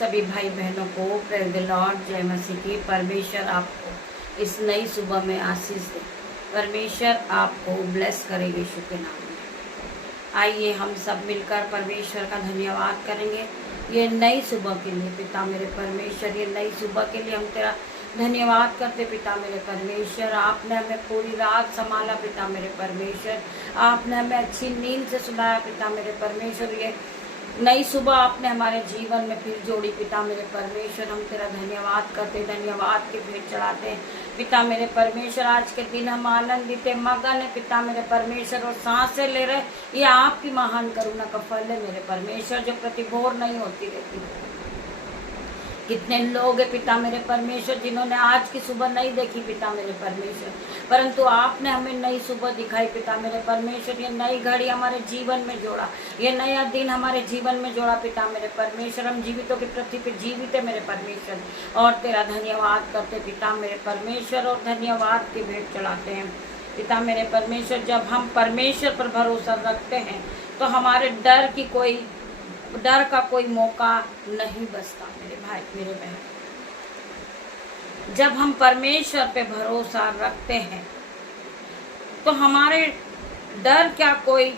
सभी भाई बहनों को प्रेज द लॉर्ड, जय मसीह की। परमेश्वर आपको इस नई सुबह में आशीष दे। परमेश्वर आपको ब्लेस करे यीशु के नाम में। आइए हम सब मिलकर परमेश्वर का धन्यवाद करेंगे ये नई सुबह के लिए। पिता मेरे परमेश्वर, ये नई सुबह के लिए हम तेरा धन्यवाद करते पिता मेरे परमेश्वर। आपने हमें पूरी रात संभाला पिता मेरे परमेश्वर। आपने हमें अच्छी नींद से सुलाया पिता मेरे परमेश्वर। ये नई सुबह आपने हमारे जीवन में फिर जोड़ी पिता मेरे परमेश्वर। हम तेरा धन्यवाद करते, धन्यवाद के भेंट चढ़ाते हैं पिता मेरे परमेश्वर। आज के दिन हम आनंदित है, मगन है पिता मेरे परमेश्वर, और सांसें ले रहे। ये आपकी महान करुणा का फल है मेरे परमेश्वर, जो प्रतिभोर नहीं होती रहती। कितने लोग हैं पिता मेरे परमेश्वर जिन्होंने आज की सुबह नहीं देखी पिता मेरे परमेश्वर, परंतु आपने हमें नई सुबह दिखाई पिता मेरे परमेश्वर। ये नई घड़ी हमारे जीवन में जोड़ा, ये नया दिन हमारे जीवन में जोड़ा पिता मेरे परमेश्वर। हम जीवितों की पृथ्वी पे जीवित है मेरे परमेश्वर, और तेरा धन्यवाद करते पिता मेरे परमेश्वर, और धन्यवाद की भेंट चढ़ाते हैं पिता मेरे परमेश्वर। जब हम परमेश्वर पर भरोसा रखते हैं तो हमारे डर का कोई मौका नहीं बचता मेरे भाई मेरे बहन। जब हम परमेश्वर पे भरोसा रखते हैं तो हमारे डर का कोई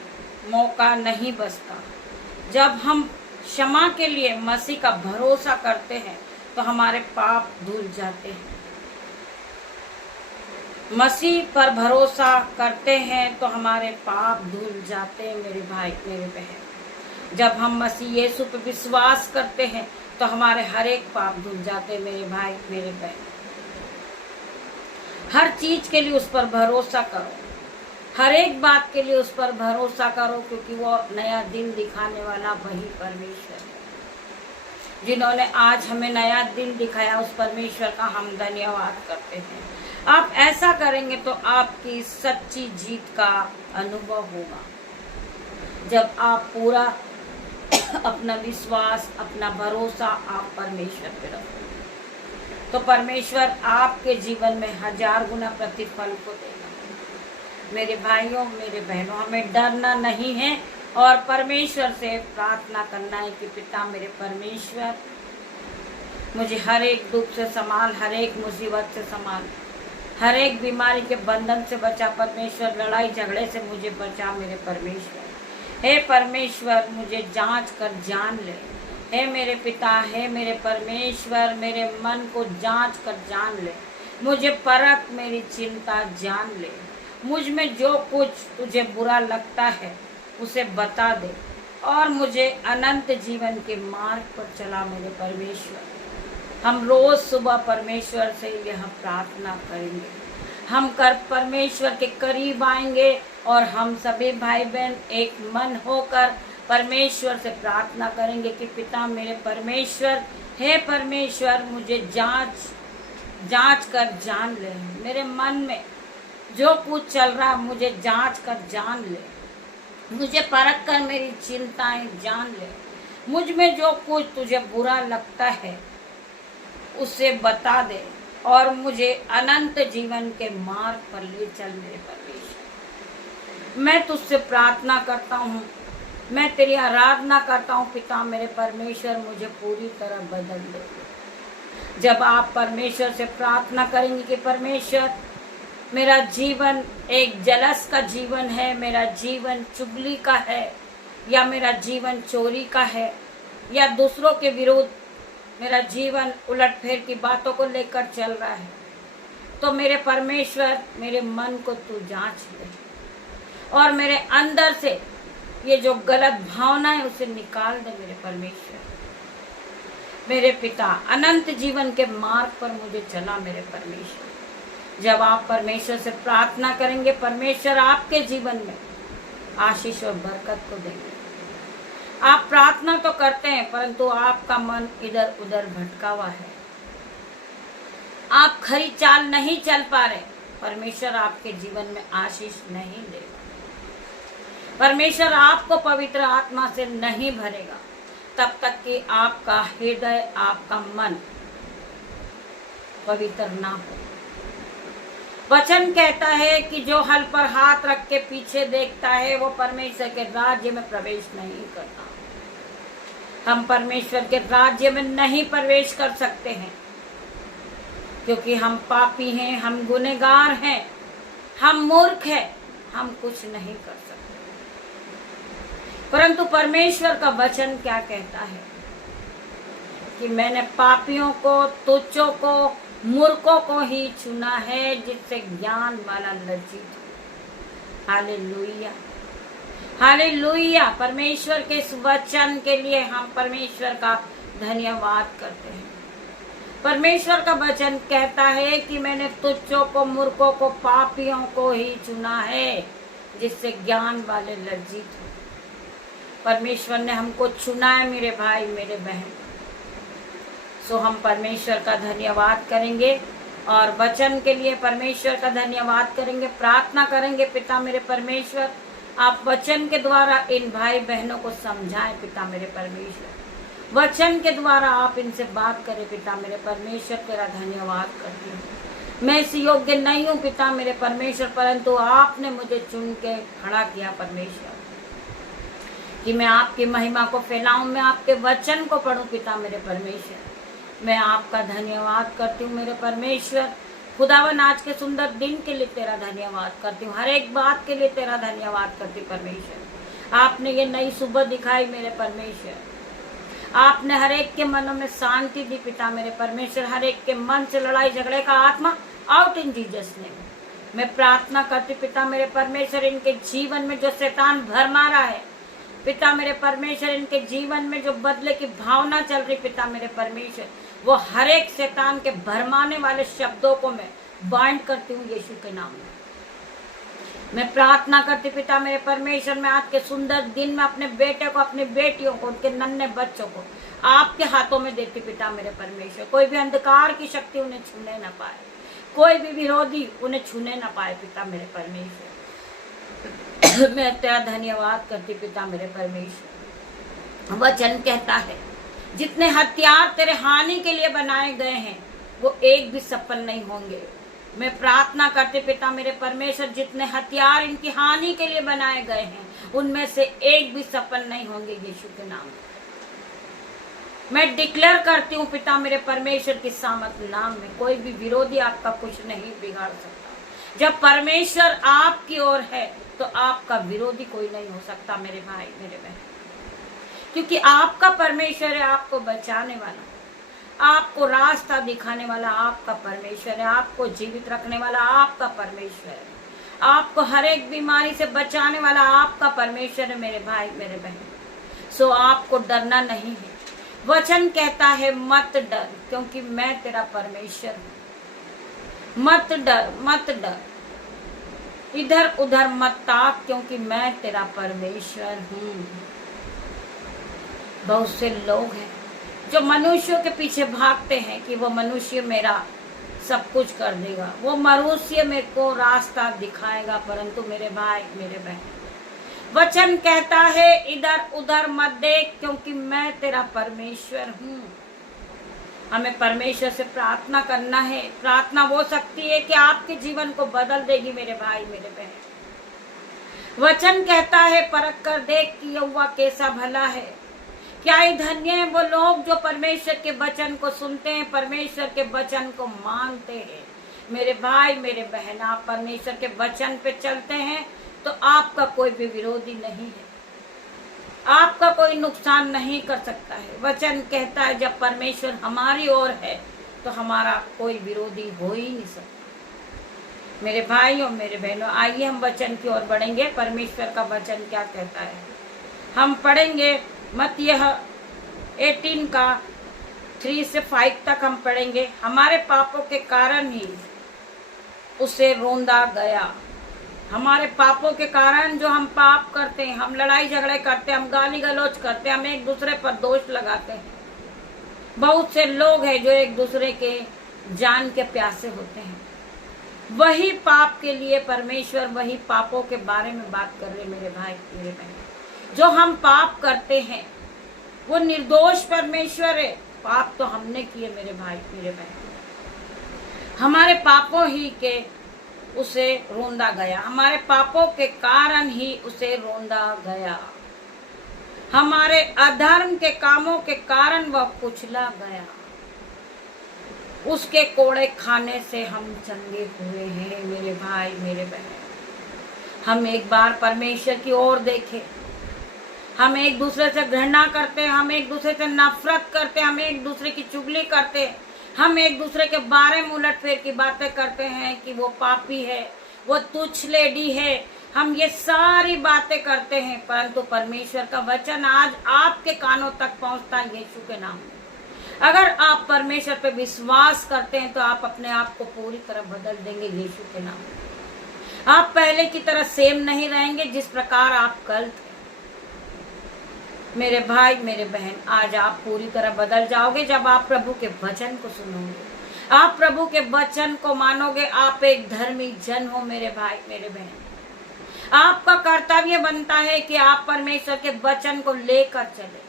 मौका नहीं बचता। जब हम क्षमा के लिए मसीह का भरोसा करते हैं तो हमारे पाप धुल जाते हैं। मसीह पर भरोसा करते हैं तो हमारे पाप धुल जाते हैं मेरे भाई मेरे बहन। जब हम मसीह यीशु पर विश्वास करते हैं तो हमारे हर एक पाप धुल जाते हैं मेरे भाई मेरे बहन। हर चीज के लिए उस पर भरोसा करो, हर एक बात के लिए उस पर भरोसा करो, क्योंकि वो नया दिन दिखाने वाला वही परमेश्वर है। जिन्होंने आज हमें नया दिन दिखाया उस परमेश्वर का हम धन्यवाद करते हैं। आप ऐसा करेंगे तो आपकी सच्ची जीत का अनुभव होगा। जब आप पूरा अपना विश्वास, अपना भरोसा आप परमेश्वर पे रखो तो परमेश्वर आपके जीवन में 1000 गुना प्रतिफल को देगा मेरे भाइयों मेरे बहनों। हमें डरना नहीं है और परमेश्वर से प्रार्थना करना है कि पिता मेरे परमेश्वर, मुझे हर एक दुख से संभाल, हर एक मुसीबत से संभाल, हर एक बीमारी के बंधन से बचा परमेश्वर, लड़ाई झगड़े से मुझे बचा मेरे परमेश्वर। हे परमेश्वर, मुझे जांच कर जान ले। हे मेरे पिता, हे मेरे परमेश्वर, मेरे मन को जांच कर जान ले। मुझे परख, मेरी चिंता जान ले। मुझ में जो कुछ तुझे बुरा लगता है उसे बता दे, और मुझे अनंत जीवन के मार्ग पर चला मेरे परमेश्वर। हम रोज सुबह परमेश्वर से यह प्रार्थना करेंगे, हम कर परमेश्वर के करीब आएंगे, और हम सभी भाई बहन एक मन होकर परमेश्वर से प्रार्थना करेंगे कि पिता मेरे परमेश्वर, हे परमेश्वर, मुझे जांच कर जान ले। मेरे मन में जो कुछ चल रहा मुझे जांच कर जान ले। मुझे परख कर मेरी चिंताएं जान ले। मुझ में जो कुछ तुझे बुरा लगता है उसे बता दे, और मुझे अनंत जीवन के मार्ग पर ले चल मेरे परमेश्वर। मैं तुझसे प्रार्थना करता हूँ, मैं तेरी आराधना करता हूँ पिता मेरे परमेश्वर, मुझे पूरी तरह बदल दे। जब आप परमेश्वर से प्रार्थना करेंगे कि परमेश्वर, मेरा जीवन एक जलस का जीवन है, मेरा जीवन चुगली का है, या मेरा जीवन चोरी का है, या दूसरों के विरुद्ध मेरा जीवन उलटफेर की बातों को लेकर चल रहा है, तो मेरे परमेश्वर, मेरे मन को तू जांच ले, और मेरे अंदर से ये जो गलत भावना है उसे निकाल दे मेरे परमेश्वर। मेरे पिता, अनंत जीवन के मार्ग पर मुझे चला मेरे परमेश्वर। जब आप परमेश्वर से प्रार्थना करेंगे, परमेश्वर आपके जीवन में आशीष और बरकत को देंगे। आप प्रार्थना तो करते हैं, परंतु आपका मन इधर उधर भटका हुआ है, आप खरी चाल नहीं चल पा रहे, परमेश्वर आपके जीवन में आशीष नहीं देगा। परमेश्वर आपको पवित्र आत्मा से नहीं भरेगा तब तक कि आपका हृदय, आपका मन पवित्र ना हो। वचन कहता है कि जो हल पर हाथ रख के पीछे देखता है वो परमेश्वर के राज्य में प्रवेश नहीं करता। हम परमेश्वर के राज्य में नहीं प्रवेश कर सकते हैं, क्योंकि हम पापी हैं, हम गुनहगार हैं, हम मूर्ख हैं, हम कुछ नहीं कर सकते। परंतु परमेश्वर का वचन क्या कहता है कि मैंने पापियों को, तुच्छों को, मूर्खों को ही चुना है, जिससे ज्ञान वाला लज्जित हो। Hallelujah, hallelujah. परमेश्वर के इस वचन के लिए हम परमेश्वर का धन्यवाद करते हैं। परमेश्वर का वचन कहता है कि मैंने तुच्छों को, मूर्खों को, पापियों को ही चुना है, जिससे ज्ञान वाले लज्जित हो। परमेश्वर ने हमको चुना है मेरे भाई, मेरे बहन। सो हम परमेश्वर का धन्यवाद करेंगे और वचन के लिए परमेश्वर का धन्यवाद करेंगे, प्रार्थना करेंगे। पिता मेरे परमेश्वर, आप वचन के द्वारा इन भाई बहनों को समझाएं। पिता मेरे परमेश्वर, वचन के द्वारा आप इनसे बात करें। पिता मेरे परमेश्वर, तेरा धन्यवाद करती हूँ। मैं इस योग्य नहीं हूँ पिता मेरे परमेश्वर, परंतु आपने मुझे चुन के खड़ा किया परमेश्वर, कि मैं आपकी महिमा को फैलाऊं, मैं आपके वचन को पढूं। पिता मेरे परमेश्वर, मैं आपका धन्यवाद करती हूँ मेरे परमेश्वर। खुदावन, आज के सुंदर दिन के लिए तेरा धन्यवाद करती हूँ, हर एक बात के लिए तेरा धन्यवाद करती हूँ परमेश्वर। आपने ये नई सुबह दिखाई मेरे परमेश्वर, आपने हर एक के मनों में शांति दी। पिता मेरे परमेश्वर, हर एक के मन से लड़ाई झगड़े का आत्मा आउट इन जीसस नेम। मैं प्रार्थना करती पिता मेरे परमेश्वर, इनके जीवन में जो शैतान भरमा रहा है पिता मेरे परमेश्वर, इनके जीवन में जो बदले की भावना चल रही पिता मेरे परमेश्वर, वो हर एक शैतान के भरमाने वाले शब्दों को मैं बाइंड करती हूँ यीशु के नाम में। मैं प्रार्थना करती पिता मेरे परमेश्वर, मैं आज के सुंदर दिन में अपने बेटे को, अपनी बेटियों को, उनके नन्हे बच्चों को आपके हाथों में देती पिता मेरे परमेश्वर। कोई भी अंधकार की शक्ति उन्हें छूने न पाए, कोई भी विरोधी उन्हें छूने न पाए पिता मेरे परमेश्वर। मैं तेरा धन्यवाद करती पिता मेरे परमेश्वर। वचन कहता है जितने हथियार तेरे हानि के लिए बनाए गए हैं वो एक भी सफल नहीं होंगे। मैं प्रार्थना करती पिता मेरे परमेश्वर, जितने हथियार इनकी हानि के लिए बनाए गए हैं उनमें से एक भी सफल नहीं होंगे यीशु के नाम में। मैं डिक्लेयर करती हूँ पिता मेरे परमेश्वर की सामर्थ नाम में, कोई भी विरोधी आपका कुछ नहीं बिगाड़ सकता। जब परमेश्वर आपकी ओर है तो आपका विरोधी कोई नहीं हो सकता मेरे भाई मेरे बहन, क्योंकि आपका परमेश्वर है, आपको बचाने वाला, आपको रास्ता दिखाने वाला आपका परमेश्वर है, आपको जीवित रखने वाला आपका परमेश्वर है, आपको हर एक बीमारी से बचाने वाला आपका परमेश्वर है मेरे भाई मेरे बहन। सो आपको डरना नहीं है। वचन कहता है मत डर, क्योंकि मैं तेरा परमेश्वर हूँ। मत डर, मत डर, इधर उधर मत ताक, क्योंकि मैं तेरा परमेश्वर हूँ। बहुत से लोग हैं जो मनुष्यों के पीछे भागते हैं कि वो मनुष्य मेरा सब कुछ कर देगा, वो मनुष्य मेरे को रास्ता दिखाएगा, परंतु मेरे भाई मेरे बहन, वचन कहता है इधर उधर मत देख, क्योंकि मैं तेरा परमेश्वर हूँ। हमें परमेश्वर से प्रार्थना करना है। प्रार्थना वो शक्ति है कि आपके जीवन को बदल देगी मेरे भाई मेरे बहन। वचन कहता है परख कर देख कि यहोवा कैसा भला है। क्या ही धन्य है वो लोग जो परमेश्वर के वचन को सुनते हैं, परमेश्वर के वचन को मानते हैं। मेरे भाई मेरे बहन, आप परमेश्वर के वचन पे चलते हैं तो आपका कोई भी विरोधी नहीं है, आपका कोई नुकसान नहीं कर सकता है। वचन कहता है जब परमेश्वर हमारी ओर है तो हमारा कोई विरोधी हो ही नहीं सकता। मेरे भाइयों मेरे बहनों, आइए हम वचन की ओर बढ़ेंगे। परमेश्वर का वचन क्या कहता है हम पढ़ेंगे। मत्ती 18 का 3 से 5 तक हम पढ़ेंगे। हमारे पापों के कारण ही उसे रोंदा गया। हमारे पापों के कारण जो हम पाप करते हैं, हम लड़ाई झगड़े करते हैं, हम गाली गलौज करते हैं, हम एक दूसरे पर दोष लगाते हैं। बहुत से लोग हैं जो एक दूसरे के जान के प्यासे होते हैं। वही पाप के लिए परमेश्वर वही पापों के बारे में बात कर रहे मेरे भाई मेरे बहन। जो हम पाप करते हैं वो निर्दोष परमेश्वर है। पाप तो हमने किए मेरे भाई मेरे बहन। हमारे पापों ही के उसे रोंदा गया, हमारे पापों के कारण ही उसे रोंदा गया। हमारे अधर्म के कामों के कारण वह कुचला गया। उसके कोड़े खाने से हम चंगे हुए हैं मेरे भाई मेरे बहन। हम एक बार परमेश्वर की ओर देखें। हम एक दूसरे से घृणा करते हैं, हम एक दूसरे से नफरत करते हैं, हम एक दूसरे की चुगली करते हैं, हम एक दूसरे के बारे में उलटफेर की बातें करते हैं कि वो पापी है, वो तुच्छ लेडी है। हम ये सारी बातें करते हैं, परंतु परमेश्वर का वचन आज आपके कानों तक पहुंचता है यीशु के नाम में। अगर आप परमेश्वर पे विश्वास करते हैं तो आप अपने आप को पूरी तरह बदल देंगे यीशु के नाम में। आप पहले की तरह सेम नहीं रहेंगे जिस प्रकार आप कल थे। मेरे भाई मेरे बहन, आज आप पूरी तरह बदल जाओगे जब आप प्रभु के वचन को सुनोगे, आप प्रभु के वचन को मानोगे। आप एक धर्मी जन हो मेरे भाई मेरे बहन। आपका कर्तव्य बनता है कि आप परमेश्वर के वचन को लेकर चले।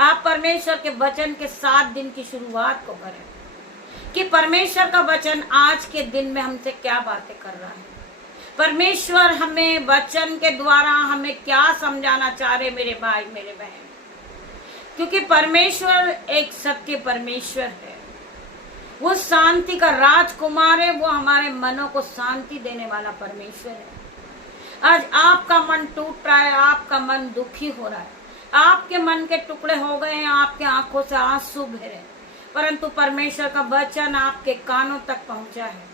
आप परमेश्वर के वचन के 7 दिन की शुरुआत को करें कि परमेश्वर का वचन आज के दिन में हमसे क्या बातें कर रहा है। परमेश्वर हमें वचन के द्वारा हमें क्या समझाना चाह रहे मेरे भाई मेरे बहन। क्योंकि परमेश्वर एक सत्य परमेश्वर है, वो शांति का राजकुमार है, वो हमारे मनों को शांति देने वाला परमेश्वर है। आज आपका मन टूट रहा है, आपका मन दुखी हो रहा है, आपके मन के टुकड़े हो गए हैं, आपके आंखों से आंसू बह रहे, परंतु परमेश्वर का वचन आपके कानों तक पहुंचा है।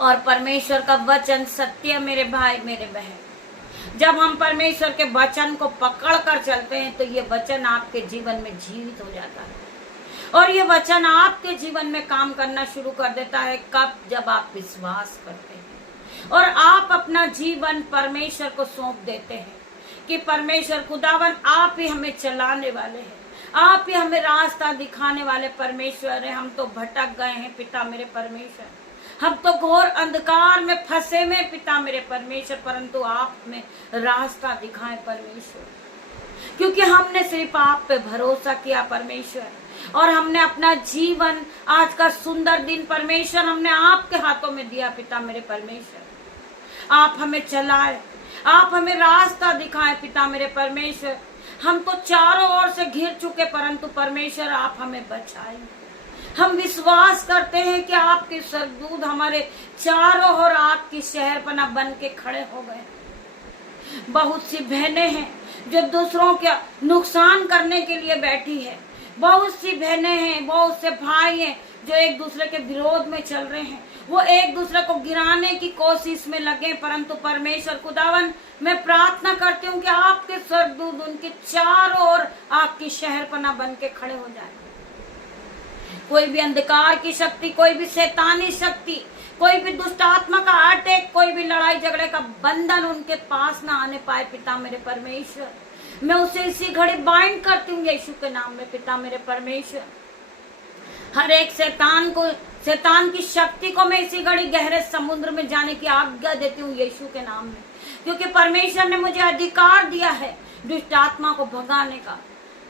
और परमेश्वर का वचन सत्य मेरे भाई मेरे बहन। जब हम परमेश्वर के वचन को पकड़ कर चलते हैं तो ये वचन आपके जीवन में जीवित हो जाता है और ये वचन आपके जीवन में काम करना शुरू कर देता है। कब? जब आप विश्वास करते हैं और आप अपना जीवन परमेश्वर को सौंप देते हैं कि परमेश्वर खुदावन आप ही हमें चलाने वाले हैं, आप ही हमें रास्ता दिखाने वाले परमेश्वर है। हम तो भटक गए हैं पिता मेरे परमेश्वर, हम तो घोर अंधकार में फंसे में पिता मेरे परमेश्वर, परंतु आप में रास्ता दिखाए परमेश्वर, क्योंकि हमने सिर्फ आप पे भरोसा किया परमेश्वर। और हमने अपना जीवन, आज का सुंदर दिन परमेश्वर हमने आपके हाथों में दिया पिता मेरे परमेश्वर। आप हमें चलाए, आप हमें रास्ता दिखाए पिता मेरे परमेश्वर। हम तो चारों ओर से घिर चुके, परंतु परमेश्वर आप हमें बचाए। हम विश्वास करते हैं कि आपके स्वर्गदूत हमारे चारों ओर आपकी शहरपना बन के खड़े हो गए। बहुत सी बहनें हैं जो दूसरों का नुकसान करने के लिए बैठी है, बहुत सी बहनें हैं, बहुत से भाई हैं जो एक दूसरे के विरोध में चल रहे हैं, वो एक दूसरे को गिराने की कोशिश में लगे, परंतु परमेश्वर खुदावन मैं प्रार्थना करती हूँ कि आपके स्वर्गदूत उनके चारों ओर आपकी शहरपना बन के खड़े हो जाए। कोई भी अंधकार की शक्ति, कोई भी शैतानी शक्ति, कोई भी दुष्ट आत्मा का अटैक, कोई भी लड़ाई झगड़े का बंधन उनके पास ना आने पाए पिता मेरे परमेश्वर। मैं उसे इसी घड़ी बाइंड करती हूँ यीशु के नाम में पिता मेरे परमेश्वर। हर एक शैतान की शक्ति को मैं इसी घड़ी गहरे समुद्र में जाने की आज्ञा देती हूँ यीशु के नाम में, क्योंकि परमेश्वर ने मुझे अधिकार दिया है दुष्ट आत्मा को भगाने का,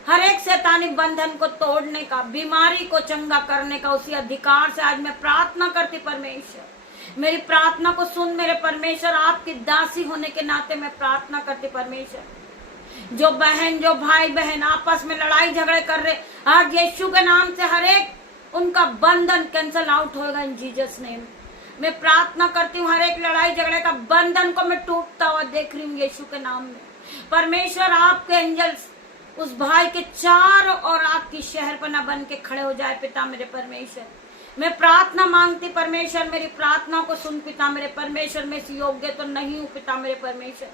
हर एक शैतानी बंधन को तोड़ने का, बीमारी को चंगा करने का। उसी अधिकार से आज मैं प्रार्थना करती परमेश्वर, मेरी प्रार्थना को सुन मेरे परमेश्वर। आपकी दासी होने के नाते मैं प्रार्थना करती परमेश्वर। जो बहन, जो भाई बहन आपस में लड़ाई झगड़े कर रहे, आज यीशु के नाम से हर एक उनका बंधन कैंसल आउट होगा इन जीसस नेम। मैं प्रार्थना करती हूँ हर एक लड़ाई झगड़े का बंधन को मैं टूटता हुआ देख रही हूँ यीशु के नाम में। परमेश्वर आपके एंजल्स उस भाई के चारों और आपकी शहरपना बन के खड़े हो जाए पिता मेरे परमेश्वर। मैं प्रार्थना मांगती परमेश्वर, मेरी प्रार्थना को सुन पिता मेरे परमेश्वर। मैं इस योग्य तो नहीं हूँ पिता मेरे परमेश्वर,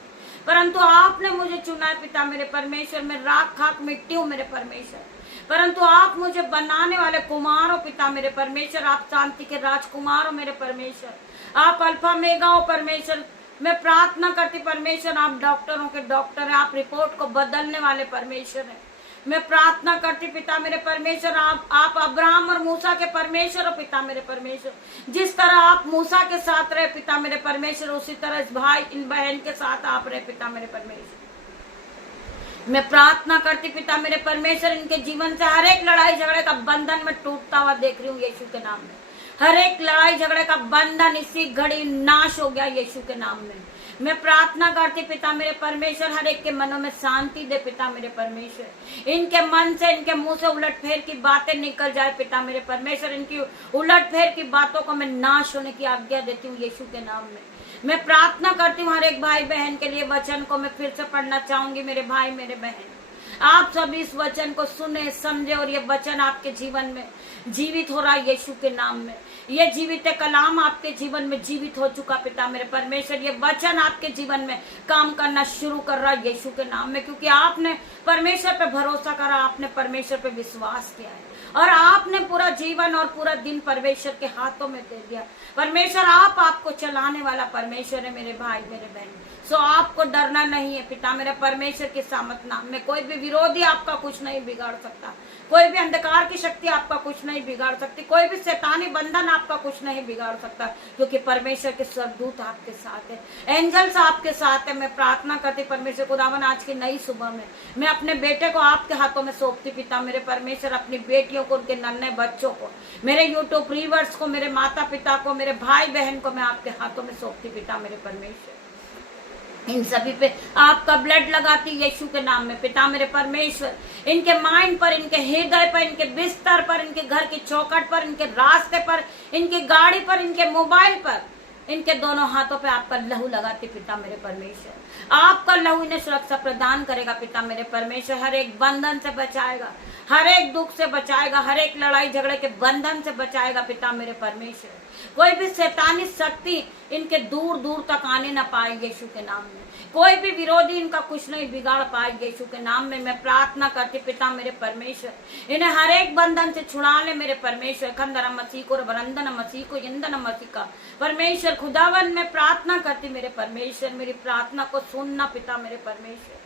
परंतु आपने मुझे चुना है पिता मेरे परमेश्वर। मैं राख खाक मिट्टी हूँ मेरे परमेश्वर, परंतु आप मुझे बनाने वाले कुमार हो पिता मेरे परमेश्वर। आप शांति के राजकुमार हो मेरे परमेश्वर, आप अल्फा मेगा हो परमेश्वर। मैं प्रार्थना करती परमेश्वर, आप डॉक्टरों के डॉक्टर हैं, आप रिपोर्ट को बदलने वाले परमेश्वर हैं। मैं प्रार्थना करती पिता मेरे परमेश्वर, आप अब्राहम और मूसा के परमेश्वर हो पिता मेरे परमेश्वर। जिस तरह आप मूसा के साथ रहे पिता मेरे परमेश्वर, उसी तरह इस भाई इन बहन के साथ आप रहे पिता मेरे परमेश्वर। मैं प्रार्थना करती पिता मेरे परमेश्वर, इनके जीवन से हर एक लड़ाई झगड़े का बंधन में टूटता हुआ देख रही हूँ यीशु के नाम में। हर एक लड़ाई झगड़े का बंधन इसी घड़ी नाश हो गया यीशु के नाम में। मैं प्रार्थना करती पिता मेरे परमेश्वर हर एक के मनों में शांति दे पिता मेरे परमेश्वर। इनके मन से, इनके मुंह से उलट फेर की बातें निकल जाए पिता मेरे परमेश्वर। इनकी उलट फेर की बातों को मैं नाश होने की आज्ञा देती हूँ यीशु के नाम में। मैं प्रार्थना करती हूँ हर एक भाई बहन के लिए। वचन को मैं फिर से पढ़ना चाहूंगी। मेरे भाई मेरे बहन, आप सब इस वचन को सुने, समझे और ये वचन आपके जीवन में जीवित हो रहा है यीशु के नाम में। ये जीवित कलाम आपके जीवन में जीवित हो चुका पिता मेरे परमेश्वर। ये वचन आपके जीवन में काम करना शुरू कर रहा है यीशु के नाम में, क्योंकि आपने परमेश्वर पे भरोसा करा, आपने परमेश्वर पे विश्वास किया है और आपने पूरा जीवन और पूरा दिन परमेश्वर के हाथों में दे दिया। परमेश्वर आपको चलाने वाला परमेश्वर है मेरे भाई मेरे बहन। सो आपको डरना नहीं है पिता मेरे परमेश्वर के सामत नाम में। कोई भी विरोधी आपका कुछ नहीं बिगाड़ सकता, कोई भी अंधकार की शक्ति आपका कुछ नहीं बिगाड़ सकती, कोई भी शैतानी बंधन आपका कुछ नहीं बिगाड़ सकता, क्योंकि परमेश्वर के स्वर्गदूत आपके साथ है, एंजल्स आपके साथ है। मैं प्रार्थना करती परमेश्वर खुदावन आज की नई सुबह में मैं अपने बेटे को आपके हाथों में सौंपती पिता मेरे परमेश्वर। अपनी बेटियों को, उनके नन्हे बच्चों को, मेरे यूट्यूब व्यूअर्स को, मेरे माता पिता को, मेरे भाई बहन को मैं आपके हाथों में सौंपती पिता मेरे परमेश्वर। इन सभी पे आपका ब्लड लगाती यीशु के नाम में पिता मेरे परमेश्वर। इनके माइंड पर, इनके हृदय पर, इनके बिस्तर पर, इनके घर की चौखट पर, इनके रास्ते पर, इनकी गाड़ी पर, इनके मोबाइल पर, इनके दोनों हाथों पे आपका लहू लगाती पिता मेरे परमेश्वर। आपका लहू इन्हें सुरक्षा प्रदान करेगा पिता मेरे परमेश्वर। हर एक बंधन से बचाएगा, हर एक दुख से बचाएगा, हर एक लड़ाई झगड़े के बंधन से बचाएगा पिता मेरे परमेश्वर। कोई भी शैतानी शक्ति इनके दूर दूर तक आने ना पाए यीशु के नाम में। कोई भी विरोधी इनका कुछ नहीं बिगाड़ पाए यीशु के नाम में। मैं प्रार्थना करती पिता मेरे परमेश्वर, इन्हें हर एक बंधन से छुड़ा ले मेरे परमेश्वर। खंदर मसीह को, वरंदन मसीह को, इंदन मसीह का परमेश्वर खुदावन मैं प्रार्थना करती मेरे परमेश्वर। मेरी प्रार्थना को सुनना पिता मेरे परमेश्वर।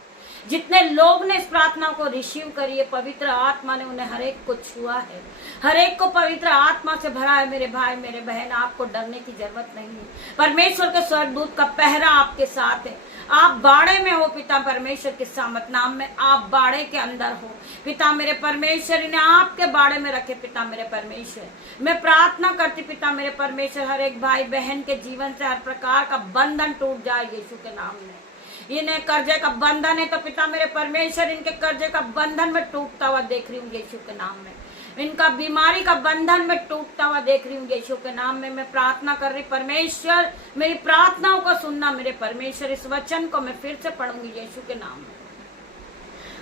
जितने लोग ने इस प्रार्थना को रिसीव करी है, पवित्र आत्मा ने उन्हें हर एक को छुआ है, हर एक को पवित्र आत्मा से भरा है मेरे भाई मेरे बहन। आपको डरने की जरूरत नहीं है। परमेश्वर के स्वर्गदूत का पहरा आपके साथ है। आप बाड़े में हो पिता परमेश्वर के सामत नाम में, आप बाड़े के अंदर हो पिता मेरे परमेश्वर। इन्हें आपके बाड़े में रखे पिता मेरे परमेश्वर। मैं प्रार्थना करती पिता मेरे परमेश्वर हर एक भाई बहन के जीवन से हर प्रकार का बंधन टूट जाए यीशु के नाम में। इन्हें कर्जे का बंधन है तो पिता मेरे परमेश्वर इनके कर्जे का बंधन में टूटता हुआ देख रही हूँ यीशु के नाम में। इनका बीमारी का बंधन में टूटता हुआ देख रही हूँ यीशु के नाम में। मैं प्रार्थना कर रही परमेश्वर, मेरी प्रार्थनाओं को सुनना मेरे परमेश्वर। इस वचन को मैं फिर से पढ़ूंगी यीशु के नाम में।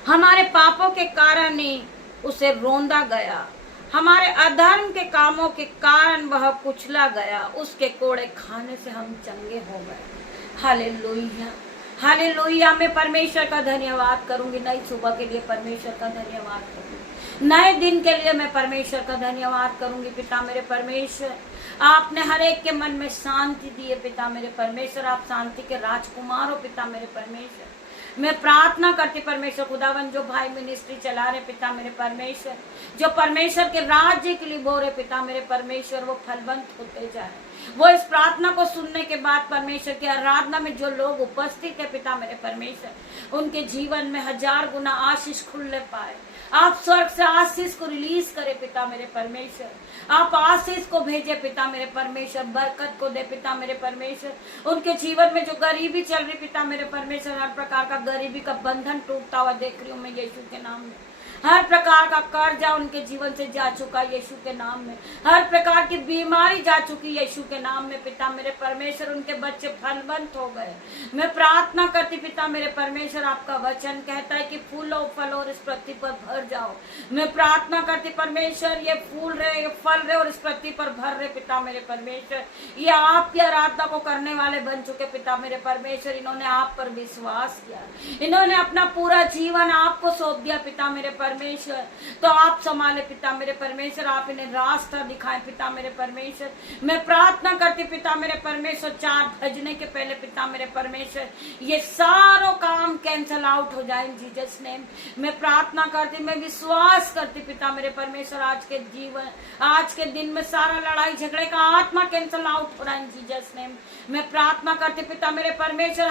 हमारे पापों के कारण ही उसे रोंदा गया, हमारे अधर्म के कामों के कारण वह कुचला गया, उसके कोड़े खाने से हम चंगे हो गए। Hallelujah hallelujah. मैं परमेश्वर का धन्यवाद करूंगी नई सुबह के लिए, परमेश्वर का धन्यवाद करूंगी नए दिन के लिए, मैं परमेश्वर का धन्यवाद करूंगी पिता मेरे परमेश्वर। आपने हर एक के मन में शांति दी है पिता मेरे परमेश्वर। आप शांति के राजकुमार हो पिता मेरे परमेश्वर। मैं प्रार्थना करती परमेश्वर खुदावन, जो भाई मिनिस्ट्री चला रहे पिता मेरे परमेश्वर, जो परमेश्वर के राज्य के लिए बोल रहे पिता मेरे परमेश्वर, वो फलवंत होते जाए। वो इस प्रार्थना को सुनने के बाद परमेश्वर की आराधना में जो लोग उपस्थित है पिता मेरे परमेश्वर, उनके जीवन में 1000 गुना आशीष खुलने पाए। आप स्वर्ग से आशीष को रिलीज करे पिता मेरे परमेश्वर। आप आशीष को भेजे पिता मेरे परमेश्वर, बरकत को दे पिता मेरे परमेश्वर। उनके जीवन में जो गरीबी चल रही पिता मेरे परमेश्वर, हर प्रकार का गरीबी का बंधन टूटता हुआ देख रही हूँ मैं यीशु के नाम में। हर प्रकार का कर्जा उनके जीवन से जा चुका यीशु के नाम में। हर प्रकार की बीमारी जा चुकी यीशु के नाम में पिता मेरे परमेश्वर। उनके बच्चे फलवंत हो गए। मैं प्रार्थना करती पिता मेरे परमेश्वर, आपका वचन कहता है कि फूलो फलो और इस पृथ्वी पर भर जाओ। मैं प्रार्थना करती परमेश्वर, ये फूल रहे, ये फल रहे और इस पृथ्वी पर भर रहे पिता मेरे परमेश्वर। ये आपकी आराधना को करने वाले बन चुके पिता मेरे परमेश्वर। इन्होंने आप पर विश्वास किया, इन्होंने अपना पूरा जीवन आपको सौंप दिया पिता मेरे परमेश्वर। तो आप संभाले पिता मेरे परमेश्वर, आप इन्हें रास्ता दिखाएं पिता मेरे परमेश्वर। मैं प्रार्थना करती पिता मेरे परमेश्वर, 4 बजने के पहले पिता मेरे परमेश्वर ये सारों काम कैंसल आउट हो जाए इन जीसस नेम। मैं प्रार्थना करती, मैं विश्वास करती पिता मेरे परमेश्वर, आज के जीवन, आज के दिन में सारा लड़ाई झगड़े का आत्मा कैंसल आउट हो रहा है इन जीसस नेम। मैं प्रार्थना करती पिता मेरे परमेश्वर,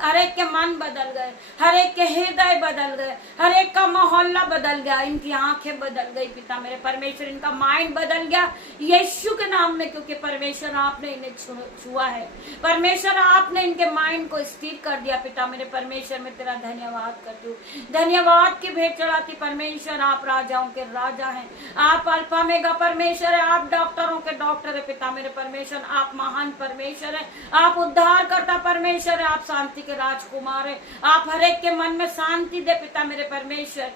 हर एक के मन बदल गए, हर एक के हृदय बदल गए, हर एक का मोहल्ला बदल गया, इनकी आंखें बदल गई पिता मेरे परमेश्वर, इनका माइंड बदल गया यीशु के नाम में, क्योंकि परमेश्वर आपने इन्हें छुआ है। परमेश्वर आपने इनके माइंड को स्थिर कर दिया पिता मेरे परमेश्वर। मैं तेरा धन्यवाद करती हूँ, धन्यवाद की भेंट चढ़ाती परमेश्वर। आप राजाओं के राजा हैं, आप अल्फा मेगा परमेश्वर है, आप डॉक्टरों के डॉक्टर है पिता मेरे परमेश्वर। आप महान परमेश्वर है, आप उद्धार करता परमेश्वर है, आप शांति के राजकुमार है। आप हर एक के मन में शांति दे पिता मेरे परमेश्वर।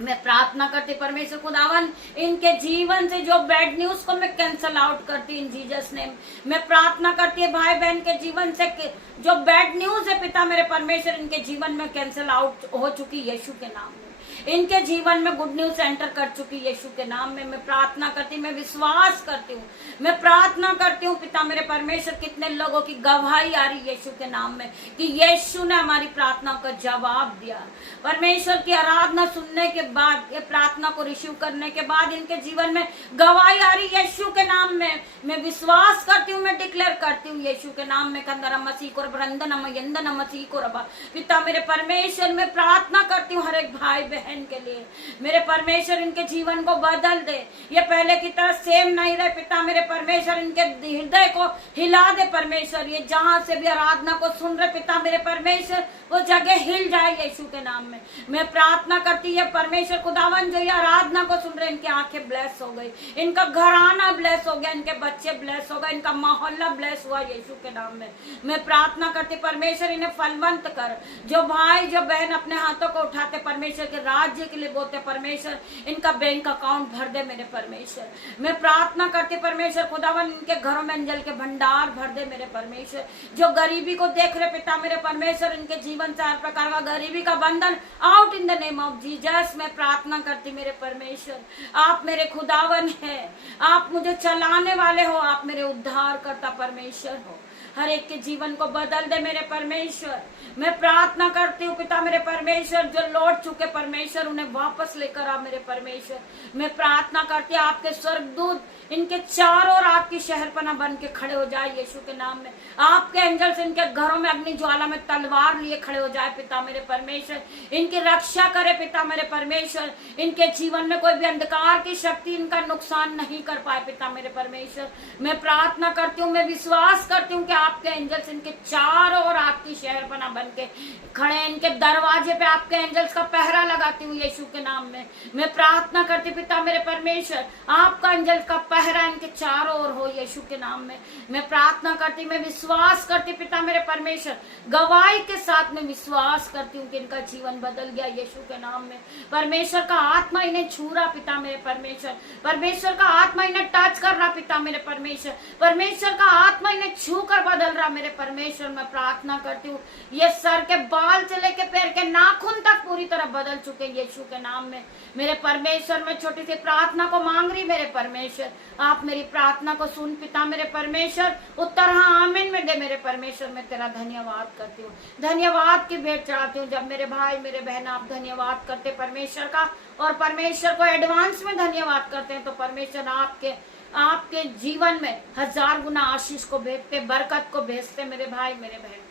मैं प्रार्थना करती परमेश्वर खुदावन, इनके जीवन से जो बैड न्यूज को मैं कैंसल आउट करती इन जीसस नेम। मैं प्रार्थना करती है भाई बहन के जीवन से जो बैड न्यूज है पिता मेरे परमेश्वर, इनके जीवन में कैंसल आउट हो चुकी यीशु के नाम में। इनके जीवन में गुड न्यूज एंटर कर चुकी यीशु के नाम में। मैं प्रार्थना करती, मैं विश्वास करती हूँ, मैं प्रार्थना करती हूँ पिता मेरे परमेश्वर। कितने लोगों की गवाही आ रही यीशु के नाम में कि यीशु ने हमारी प्रार्थनाओं का जवाब दिया। परमेश्वर की आराधना सुनने के बाद, ये प्रार्थना को रिसीव करने के बाद इनके जीवन में गवाही आ रही यीशु के नाम में। मैं विश्वास करती हूँ, मैं डिक्लेयर करती हूँ यीशु के नाम में। कंदरा मसीह को ब्रंदन यंदन मसीह को रबा पिता मेरे परमेश्वर। मैं प्रार्थना करती हूँ हर एक भाई बहन के लिए, मेरे परमेश्वर इनके जीवन को बदल दे। ये पहले की तरह सेम नहीं रहे पिता मेरे परमेश्वर, इनके हृदय को हिला दे परमेश्वर। ये जहां से भी आराधना को सुन रहे पिता मेरे परमेश्वर, वो जगह हिल जाए यीशु के नाम में। मैं प्रार्थना करती है परमेश्वर खुदावन, जो ये आराधना को सुन रहे इनकी आंखें ब्लेस हो गई, इनका घराना ब्लेस हो गया, इनके बच्चे ब्लेस हो गए, इनका मोहल्ला ब्लेस हुआ यीशु के नाम में। मैं प्रार्थना करती परमेश्वर, इन्हें फलवंत कर। जो भाई जो बहन अपने हाथों को उठाते परमेश्वर के राज्य के लिए बोलते परमेश्वर, इनका बैंक अकाउंट भर दे मेरे परमेश्वर। मैं प्रार्थना करती परमेश्वर खुदावन, इनके घरों में अंजल के भंडार भर दे मेरे परमेश्वर। जो गरीबी को देख रहे पिता मेरे परमेश्वर, इनके जीवन से हर प्रकार का गरीबी का बंधन out in the name of Jesus. मैं प्रार्थना करती मेरे परमेश्वर, आप मेरे खुदावन है, आप मुझे चलाने वाले हो, आप मेरे उद्धार करता परमेश्वर हो। हर एक के जीवन को बदल दे मेरे परमेश्वर। मैं प्रार्थना करती हूँ पिता मेरे परमेश्वर, जो लौट चुके परमेश्वर उन्हें वापस लेकर आ मेरे परमेश्वर। मैं प्रार्थना करती हूँ आपके स्वर्गदूत इनके चारों ओर आग की शहरपना बन के खड़े हो जाए यीशु के नाम में। आपके एंजल से इनके घरों में अग्नि ज्वाला में तलवार लिए खड़े हो जाए पिता मेरे परमेश्वर। इनकी रक्षा करे पिता मेरे परमेश्वर। इनके जीवन में कोई भी अंधकार की शक्ति इनका नुकसान नहीं कर पाए पिता मेरे परमेश्वर। मैं प्रार्थना करती हूँ, मैं विश्वास करती हूँ कि आपके एंजल्स इनके चारों ओर आग की शहरपना बन के खड़े, इनके दरवाजे पे आपके एंजल्स का पहरा लगाती हूँ यीशु के नाम में। मैं प्रार्थना करती पिता मेरे परमेश्वर, आपका एंजल का पहरा इनके चारों ओर हो यीशु के नाम में। मैं प्रार्थना करती, मैं विश्वास करती पिता मेरे परमेश्वर, गवाही के साथ मैं विश्वास करती हूँ कि इनका जीवन बदल गया यीशु के नाम में। परमेश्वर का आत्मा इन्हें छू रहा पिता मेरे परमेश्वर। परमेश्वर का आत्मा इन्हें टच कर रहा पिता मेरे परमेश्वर। परमेश्वर का आत्मा इन्हें छू कर बदल रहा मेरे परमेश्वर। मैं प्रार्थना करती हूँ, ये सर के बाल से लेके पैर के नाखून तक पूरी तरह बदल चुके यीशु के नाम में मेरे परमेश्वर। मैं छोटी सी प्रार्थना को मांग रही मेरे परमेश्वर, आप मेरी प्रार्थना को सुन पिता मेरे परमेश्वर। उत्तर हाँ आमीन में दे मेरे परमेश्वर। मैं तेरा धन्यवाद करती हूँ, धन्यवाद की भेंट चढ़ाती हूँ। जब मेरे भाई मेरे बहन आप धन्यवाद करते परमेश्वर का और परमेश्वर को एडवांस में धन्यवाद करते हैं, तो परमेश्वर आपके जीवन में 1000 गुना आशीष को भेजते, बरकत को भेजते मेरे भाई मेरे बहन।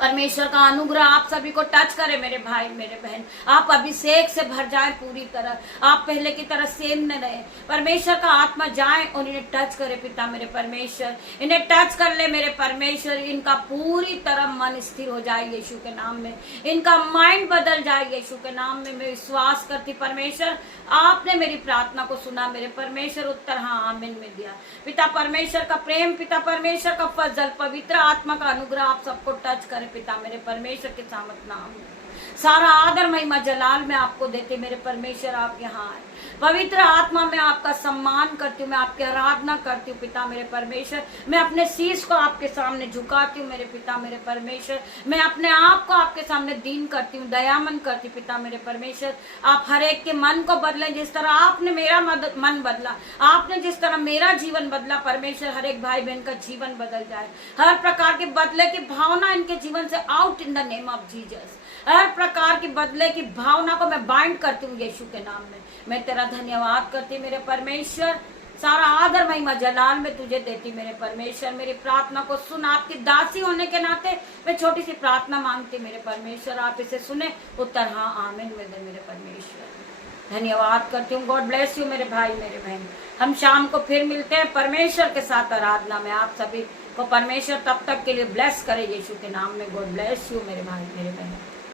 परमेश्वर का अनुग्रह आप सभी को टच करे मेरे भाई मेरे बहन। आप अभिषेक से भर जाए पूरी तरह, आप पहले की तरह सेम न रहे। परमेश्वर का आत्मा जाए और इन्हें टच करे पिता मेरे परमेश्वर। इन्हें टच कर ले मेरे परमेश्वर। इनका पूरी तरह मन स्थिर हो जाए यीशु के नाम में। इनका माइंड बदल जाए यीशु के नाम में। मैं विश्वास करती परमेश्वर, आपने मेरी प्रार्थना को सुना मेरे परमेश्वर। उत्तर हाँ आमीन में दिया पिता परमेश्वर का प्रेम, पिता परमेश्वर का फजल, पवित्र आत्मा का अनुग्रह आप सबको टच करे पिता मेरे परमेश्वर के सामत नाम में। सारा आदर महिमा जलाल में आपको देते मेरे परमेश्वर। आप यहाँ आए, पवित्र आत्मा में आपका सम्मान करती हूँ, मैं आपकी आराधना करती हूँ पिता मेरे परमेश्वर। मैं अपने शीश को आपके सामने झुकाती हूँ मेरे पिता मेरे परमेश्वर। मैं अपने आप को आपके सामने दीन करती हूँ, दयामन करती हूँ पिता मेरे परमेश्वर। आप हर एक के मन को बदलें जिस तरह आपने मेरा मन बदला, आपने जिस तरह मेरा जीवन बदला परमेश्वर। हर एक भाई बहन का जीवन बदल जाए। हर प्रकार के बदले की भावना इनके जीवन से out in the name of Jesus. हर प्रकार की बदले की भावना को मैं बाइंड करती हूँ यीशु के नाम में। मैं तेरा धन्यवाद करती हूँ मेरे परमेश्वर। सारा आदर महिमा जलाल में तुझे देती मेरे परमेश्वर। मेरी प्रार्थना को सुन, आपकी दासी होने के नाते मैं छोटी सी प्रार्थना मांगती मेरे परमेश्वर, आप इसे सुने, उत्तर हाँ आमीन में दे मेरे परमेश्वर। धन्यवाद करती हूँ। गॉड ब्लेस यू मेरे भाई मेरे बहन। हम शाम को फिर मिलते हैं परमेश्वर के साथ आराधना में। आप सभी को परमेश्वर तब तक के लिए ब्लेस करे यीशु के नाम में। गॉड ब्लेस यू मेरे भाई मेरे बहन।